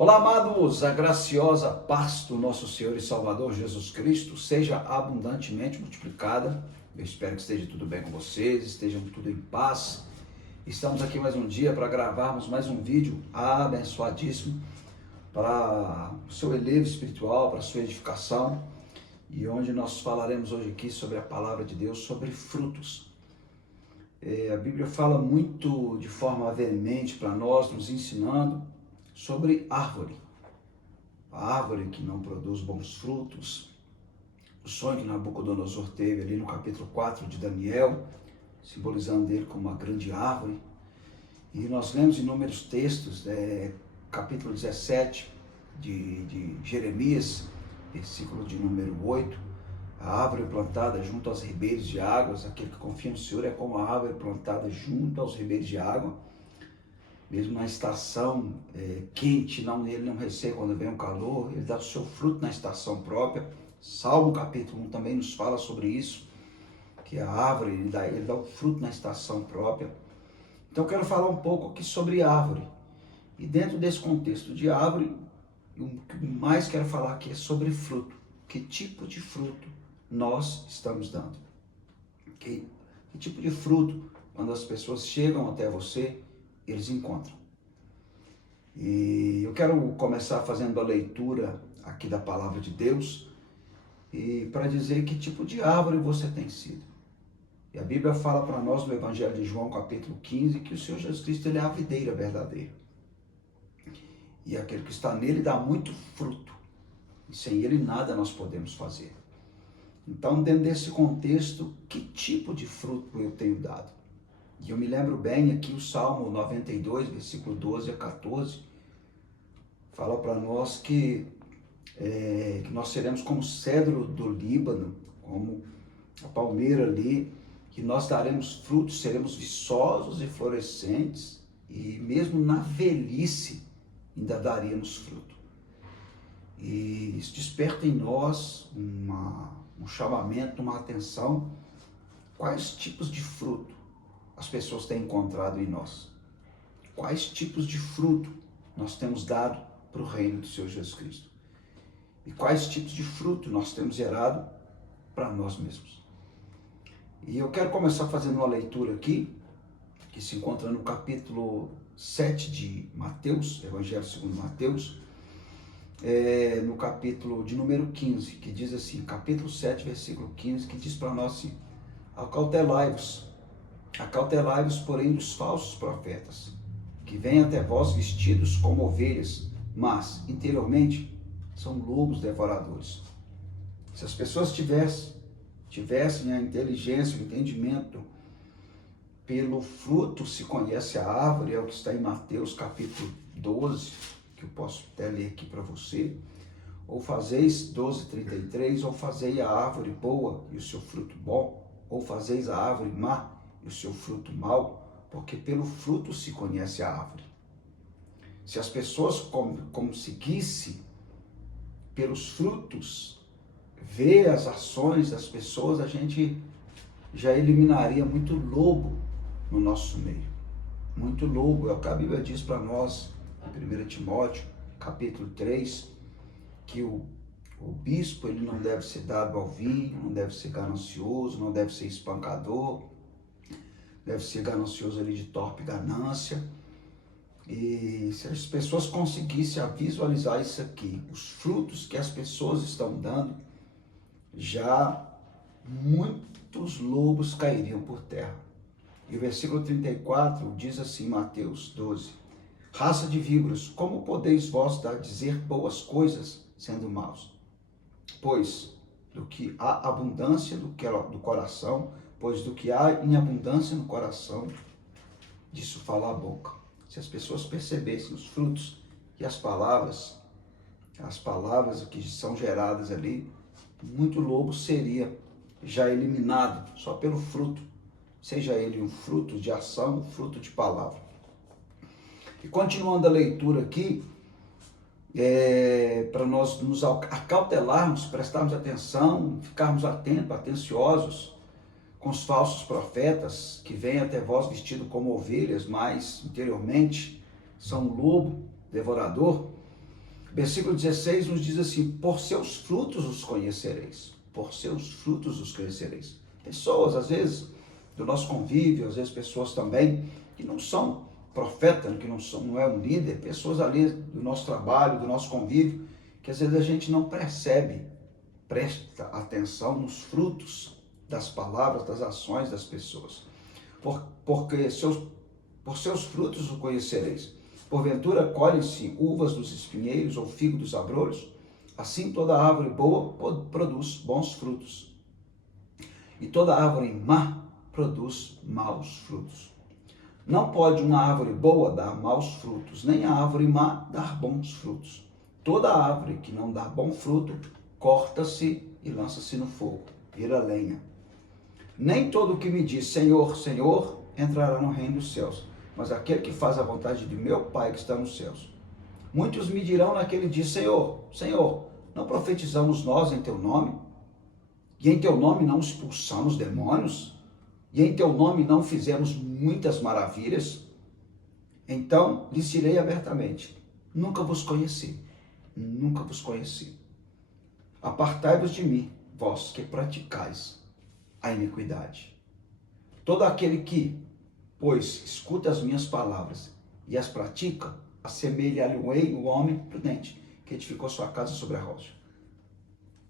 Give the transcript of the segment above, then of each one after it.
Olá, amados, a graciosa paz do nosso Senhor e Salvador Jesus Cristo seja abundantemente multiplicada. Eu espero que esteja tudo bem com vocês, estejam tudo em paz. Estamos aqui mais um dia para gravarmos mais um vídeo abençoadíssimo para o seu elevo espiritual, para a sua edificação, e onde nós falaremos hoje aqui sobre a palavra de Deus, sobre frutos. A Bíblia fala muito de forma veemente para nós, nos ensinando sobre árvore. A árvore que não produz bons frutos. O sonho que Nabucodonosor teve ali no capítulo 4 de Daniel, simbolizando ele como uma grande árvore. E nós lemos inúmeros textos, capítulo 17 de Jeremias, versículo de número 8. A árvore plantada junto aos ribeiros de águas, aquele que confia no Senhor é como a árvore plantada junto aos ribeiros de água. Mesmo na estação quente, ele não receia quando vem o calor, ele dá o seu fruto na estação própria. Salmo capítulo 1 também nos fala sobre isso, que a árvore, ele dá o fruto na estação própria. Então eu quero falar um pouco aqui sobre árvore. E dentro desse contexto de árvore, o que mais quero falar aqui é sobre fruto. Que tipo de fruto nós estamos dando? Que tipo de fruto, quando as pessoas chegam até você, eles encontram. E eu quero começar fazendo a leitura aqui da palavra de Deus e para dizer que tipo de árvore você tem sido. E a Bíblia fala para nós no Evangelho de João, capítulo 15, que o Senhor Jesus Cristo ele é a videira verdadeira. E aquele que está nele dá muito fruto. E sem ele nada nós podemos fazer. Então, dentro desse contexto, que tipo de fruto eu tenho dado? E eu me lembro bem aqui o Salmo 92, versículo 12 a 14, fala para nós que nós seremos como o cedro do Líbano, como a palmeira ali, que nós daremos frutos, seremos viçosos e florescentes, e mesmo na velhice ainda daríamos fruto. E isso desperta em nós um chamamento, uma atenção. Quais tipos de fruto as pessoas têm encontrado em nós? Quais tipos de fruto nós temos dado para o reino do Senhor Jesus Cristo? E quais tipos de fruto nós temos gerado para nós mesmos? E eu quero começar fazendo uma leitura aqui, que se encontra no capítulo 7 de Mateus, Evangelho segundo Mateus, no capítulo de número 15, que diz assim, capítulo 7, versículo 15, que diz para nós assim: Acautelai-vos, porém, dos falsos profetas, que vêm até vós vestidos como ovelhas, mas, interiormente, são lobos devoradores. Se as pessoas tivessem a inteligência, o entendimento, pelo fruto se conhece a árvore, é o que está em Mateus capítulo 12, que eu posso até ler aqui para você. Ou fazeis, 12:33, ou fazei a árvore boa e o seu fruto bom, ou fazeis a árvore má e o seu fruto mau, porque pelo fruto se conhece a árvore. Se as pessoas conseguissem, pelos frutos, ver as ações das pessoas, a gente já eliminaria muito lobo no nosso meio. Muito lobo, é o que a Bíblia diz para nós, em 1 Timóteo, capítulo 3, que o bispo ele não deve ser dado ao vinho, não deve ser ganancioso, não deve ser espancador, deve ser ganancioso ali de torpe ganância. E se as pessoas conseguissem visualizar isso aqui, os frutos que as pessoas estão dando, já muitos lobos cairiam por terra. E o versículo 34 diz assim, Mateus 12, raça de víboras, como podeis vós dizer boas coisas sendo maus? Pois do que há abundância do coração, pois do que há em abundância no coração, disso fala a boca. Se as pessoas percebessem os frutos e as palavras que são geradas ali, muito lobo seria já eliminado só pelo fruto, seja ele um fruto de ação, um fruto de palavra. E continuando a leitura aqui, para nós nos acautelarmos, prestarmos atenção, ficarmos atenciosos com os falsos profetas que vêm até vós vestidos como ovelhas, mas interiormente são um lobo devorador. Versículo 16 nos diz assim: por seus frutos os conhecereis. Por seus frutos os conhecereis. Pessoas, às vezes, do nosso convívio, às vezes pessoas também, que não são profetas, que não é um líder, pessoas ali do nosso trabalho, do nosso convívio, que às vezes a gente não presta atenção nos frutos das palavras, das ações das pessoas. Porque por seus frutos o conhecereis. Porventura colhem-se uvas dos espinheiros ou figo dos abrolhos? Assim toda árvore boa produz bons frutos, e toda árvore má produz maus frutos. Não pode uma árvore boa dar maus frutos, nem a árvore má dar bons frutos. Toda árvore que não dá bom fruto, corta-se e lança-se no fogo, vira lenha. Nem todo o que me diz Senhor, Senhor, entrará no reino dos céus, mas aquele que faz a vontade de meu Pai que está nos céus. Muitos me dirão naquele dia: Senhor, Senhor, não profetizamos nós em teu nome? E em teu nome não expulsamos demônios? E em teu nome não fizemos muitas maravilhas? Então lhes direi abertamente: nunca vos conheci, nunca vos conheci. Apartai-vos de mim, vós que praticais a iniquidade. Todo aquele que, pois, escuta as minhas palavras e as pratica, assemelha-lhe o homem prudente, que edificou sua casa sobre a rocha.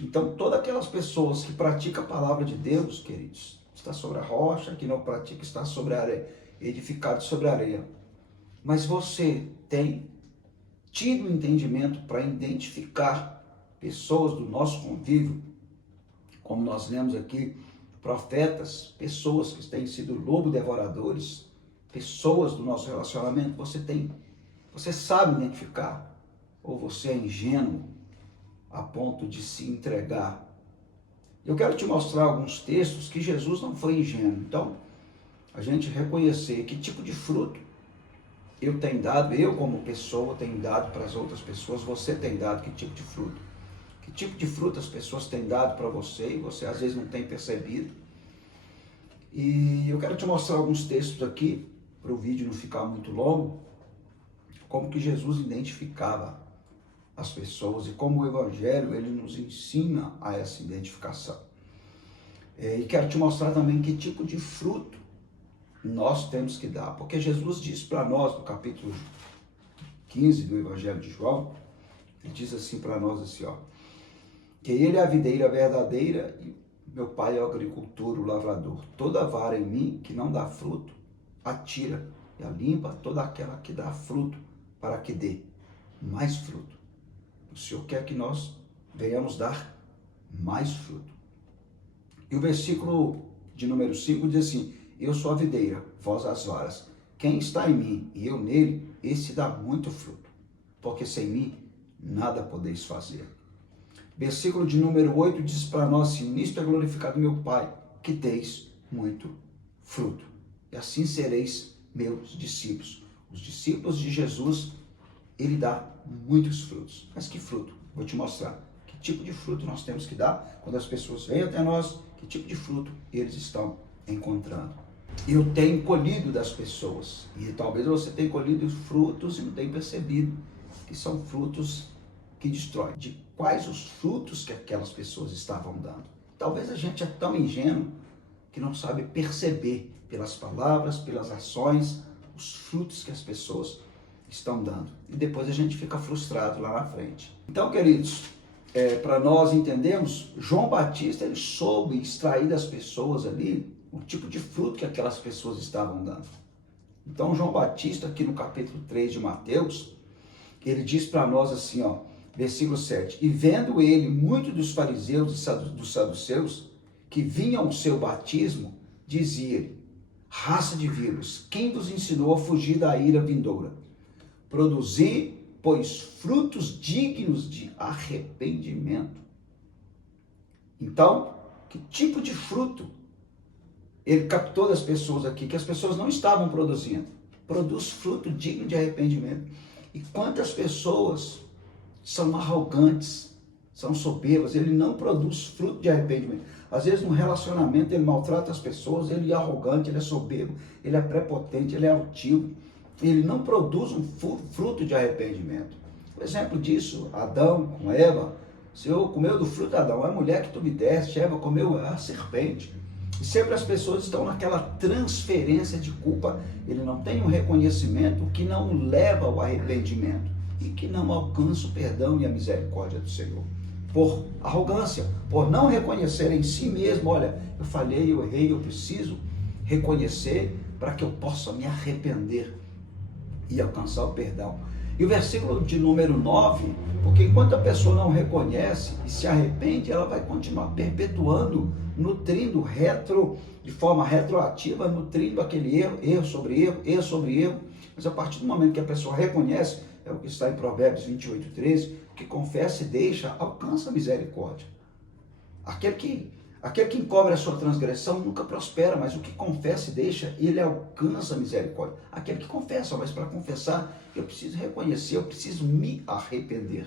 Então, todas aquelas pessoas que praticam a palavra de Deus, queridos, está sobre a rocha, que não pratica está sobre a areia, edificado sobre a areia. Mas você tem tido entendimento para identificar pessoas do nosso convívio, como nós lemos aqui, profetas, pessoas que têm sido lobo-devoradores, pessoas do nosso relacionamento, você sabe identificar, ou você é ingênuo a ponto de se entregar? Eu quero te mostrar alguns textos que Jesus não foi ingênuo. Então, a gente reconhecer que tipo de fruto eu tenho dado, eu como pessoa tenho dado para as outras pessoas, você tem dado que tipo de fruto? Que tipo de fruto as pessoas têm dado para você e você às vezes não tem percebido? E eu quero te mostrar alguns textos aqui, para o vídeo não ficar muito longo, como que Jesus identificava as pessoas e como o Evangelho ele nos ensina a essa identificação. E quero te mostrar também que tipo de fruto nós temos que dar, porque Jesus diz para nós no capítulo 15 do Evangelho de João, ele diz assim para nós assim, ó, que ele é a videira verdadeira e meu pai é o agricultor, o lavrador. Toda vara em mim que não dá fruto, atira e a limpa toda aquela que dá fruto, para que dê mais fruto. O Senhor quer que nós venhamos dar mais fruto. E o versículo de número 5 diz assim: eu sou a videira, vós as varas. Quem está em mim e eu nele, esse dá muito fruto, porque sem mim nada podeis fazer. Versículo de número 8 diz para nós assim: nisto é glorificado meu Pai, que deis muito fruto. E assim sereis meus discípulos. Os discípulos de Jesus, ele dá muitos frutos. Mas que fruto? Vou te mostrar. Que tipo de fruto nós temos que dar quando as pessoas vêm até nós, que tipo de fruto eles estão encontrando. Eu tenho colhido das pessoas, e talvez você tenha colhido frutos e não tenha percebido que são frutos que destroem. De quais os frutos que aquelas pessoas estavam dando. Talvez a gente é tão ingênuo que não sabe perceber pelas palavras, pelas ações, os frutos que as pessoas estão dando. E depois a gente fica frustrado lá na frente. Então, queridos, para nós entendermos, João Batista ele soube extrair das pessoas ali o tipo de fruto que aquelas pessoas estavam dando. Então, João Batista, aqui no capítulo 3 de Mateus, ele diz para nós assim, ó, versículo 7, e vendo ele muito dos fariseus e dos saduceus que vinham ao seu batismo, dizia-lhe: raça de víboras, quem vos ensinou a fugir da ira vindoura? Produzi, pois, frutos dignos de arrependimento. Então, que tipo de fruto ele captou das pessoas aqui, que as pessoas não estavam produzindo? Produz fruto digno de arrependimento. E quantas pessoas são arrogantes, são soberbas, ele não produz fruto de arrependimento. Às vezes no relacionamento ele maltrata as pessoas, ele é arrogante, ele é soberbo, ele é prepotente, ele é altivo, ele não produz um fruto de arrependimento. O exemplo disso, Adão com Eva, o Senhor comeu do fruto, Adão, é a mulher que tu me deste, Eva comeu a serpente. E sempre as pessoas estão naquela transferência de culpa, ele não tem um reconhecimento que não leva ao arrependimento e que não alcança o perdão e a misericórdia do Senhor. Por arrogância, por não reconhecer em si mesmo, olha, eu falhei, eu errei, eu preciso reconhecer para que eu possa me arrepender e alcançar o perdão. E o versículo de número 9, porque enquanto a pessoa não reconhece e se arrepende, ela vai continuar perpetuando, nutrindo de forma retroativa, nutrindo aquele erro sobre erro. Mas a partir do momento que a pessoa reconhece, é o que está em Provérbios 28:13, que confessa e deixa, alcança a misericórdia. Aquele que encobre a sua transgressão nunca prospera, mas o que confessa e deixa, ele alcança a misericórdia. Aquele que confessa, mas para confessar, eu preciso reconhecer, eu preciso me arrepender.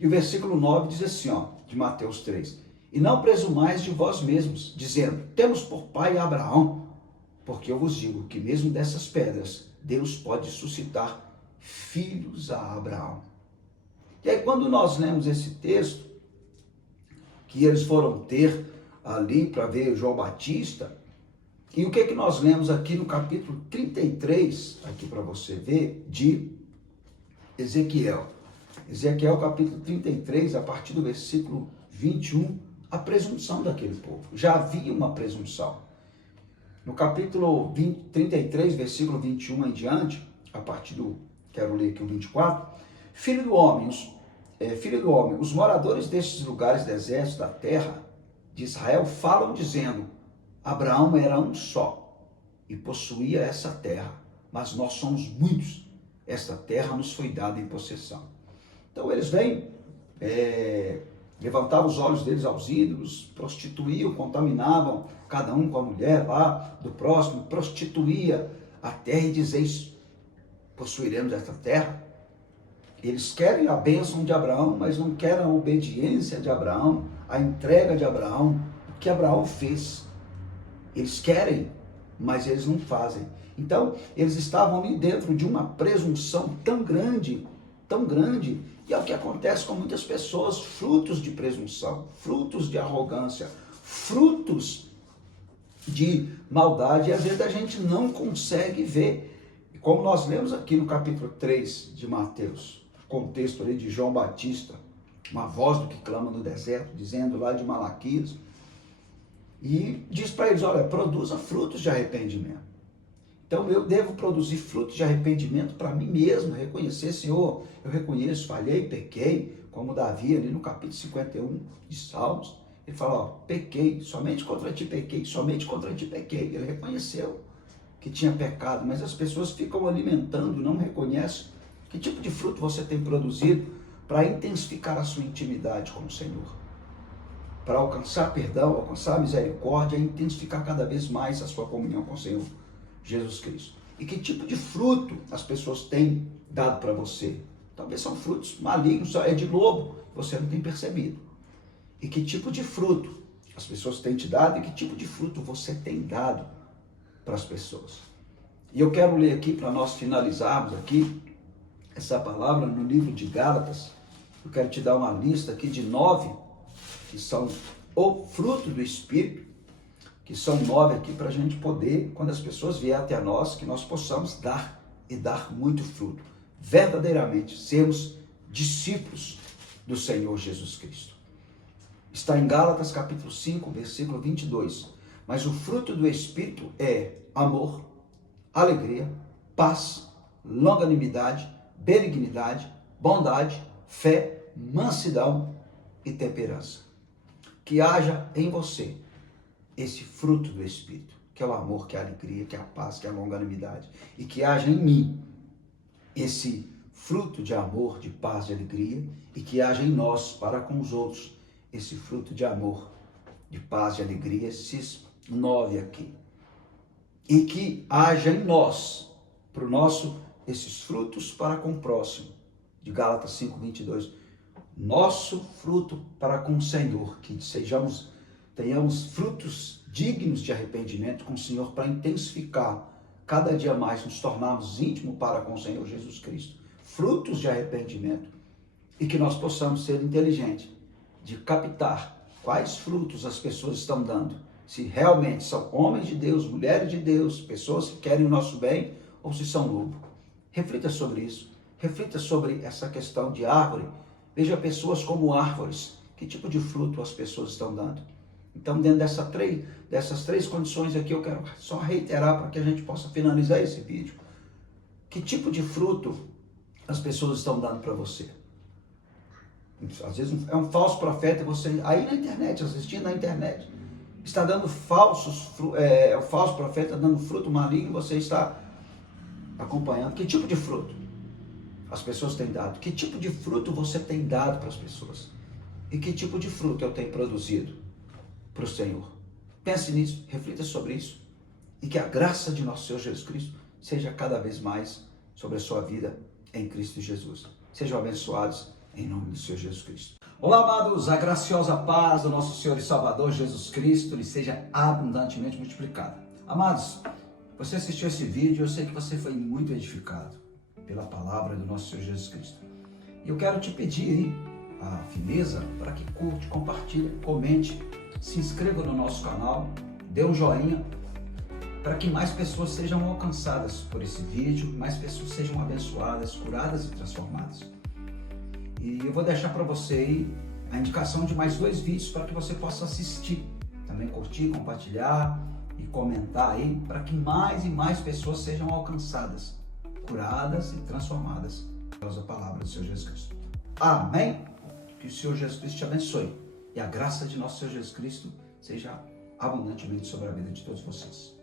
E o versículo 9 diz assim, de Mateus 3, e não presumais de vós mesmos, dizendo, temos por pai Abraão, porque eu vos digo que mesmo dessas pedras, Deus pode suscitar filhos a Abraão. E aí quando nós lemos esse texto, que eles foram ter ali para ver João Batista, e o que nós lemos aqui no capítulo 33, aqui para você ver, de Ezequiel. Ezequiel capítulo 33, a partir do versículo 21, a presunção daquele povo. Já havia uma presunção. No capítulo 33, versículo 21 em diante, a partir do, quero ler aqui o 24, filho do homem, os moradores destes lugares desertos da terra de Israel falam dizendo, Abraão era um só e possuía essa terra, mas nós somos muitos, esta terra nos foi dada em possessão. Então eles vêm, levantavam os olhos deles aos ídolos, prostituíam, contaminavam cada um com a mulher lá do próximo, prostituía a terra e dizeis, possuiremos esta terra. Eles querem a bênção de Abraão, mas não querem a obediência de Abraão, a entrega de Abraão, o que Abraão fez. Eles querem, mas eles não fazem. Então, eles estavam ali dentro de uma presunção tão grande, e é o que acontece com muitas pessoas, frutos de presunção, frutos de arrogância, frutos de maldade, e às vezes a gente não consegue ver. E como nós lemos aqui no capítulo 3 de Mateus, contexto ali de João Batista, uma voz do que clama no deserto, dizendo lá de Malaquias, e diz para eles, olha, produza frutos de arrependimento. Então eu devo produzir frutos de arrependimento para mim mesmo, reconhecer, Senhor, eu reconheço, falhei, pequei, como Davi ali no capítulo 51 de Salmos, ele fala, pequei, somente contra ti pequei, somente contra ti pequei. Ele reconheceu que tinha pecado, mas as pessoas ficam alimentando, não reconhecem. Que tipo de fruto você tem produzido para intensificar a sua intimidade com o Senhor? Para alcançar perdão, alcançar misericórdia e intensificar cada vez mais a sua comunhão com o Senhor Jesus Cristo. E que tipo de fruto as pessoas têm dado para você? Talvez são frutos malignos, é de lobo, você não tem percebido. E que tipo de fruto as pessoas têm te dado e que tipo de fruto você tem dado para as pessoas? E eu quero ler aqui, para nós finalizarmos aqui, essa palavra no livro de Gálatas. Eu quero te dar uma lista aqui de 9, que são o fruto do Espírito, que são 9 aqui para a gente poder, quando as pessoas vierem até nós, que nós possamos dar e dar muito fruto. Verdadeiramente, sermos discípulos do Senhor Jesus Cristo. Está em Gálatas capítulo 5, versículo 22. Mas o fruto do Espírito é amor, alegria, paz, longanimidade, benignidade, bondade, fé, mansidão e temperança. Que haja em você esse fruto do Espírito, que é o amor, que é a alegria, que é a paz, que é a longanimidade, e que haja em mim esse fruto de amor, de paz, de alegria, e que haja em nós, para com os outros, esse fruto de amor, de paz, de alegria, esses 9 aqui. E que haja em nós, para o nosso, esses frutos para com o próximo, de Gálatas 5, 22, nosso fruto para com o Senhor, que tenhamos frutos dignos de arrependimento com o Senhor, para intensificar, cada dia mais nos tornarmos íntimos para com o Senhor Jesus Cristo. frutos de arrependimento e que nós possamos ser inteligentes de captar quais frutos as pessoas estão dando. Se realmente são homens de Deus, mulheres de Deus, pessoas que querem o nosso bem ou se são lobo. Reflita sobre isso. Reflita sobre essa questão de árvore. Veja pessoas como árvores. Que tipo de fruto as pessoas estão dando? Então, dentro dessas três condições aqui, eu quero só reiterar para que a gente possa finalizar esse vídeo. Que tipo de fruto as pessoas estão dando para você? Às vezes é um falso profeta, você aí na internet, assistindo na internet, está dando o falso profeta dando fruto maligno, você está acompanhando. Que tipo de fruto as pessoas têm dado? Que tipo de fruto você tem dado para as pessoas? E que tipo de fruto eu tenho produzido para o Senhor? Pense nisso, reflita sobre isso. E que a graça de nosso Senhor Jesus Cristo seja cada vez mais sobre a sua vida em Cristo Jesus. Sejam abençoados em nome do Senhor Jesus Cristo. Olá, amados, a graciosa paz do nosso Senhor e Salvador Jesus Cristo lhe seja abundantemente multiplicada. Amados, você assistiu esse vídeo, eu sei que você foi muito edificado pela palavra do nosso Senhor Jesus Cristo. E eu quero te pedir a firmeza para que curte, compartilhe, comente, se inscreva no nosso canal, dê um joinha, para que mais pessoas sejam alcançadas por esse vídeo, mais pessoas sejam abençoadas, curadas e transformadas. E eu vou deixar para você aí a indicação de mais 2 vídeos para que você possa assistir. Também curtir, compartilhar e comentar aí para que mais e mais pessoas sejam alcançadas, curadas e transformadas pela palavra do Senhor Jesus Cristo. Amém? Que o Senhor Jesus Cristo te abençoe e a graça de nosso Senhor Jesus Cristo seja abundantemente sobre a vida de todos vocês.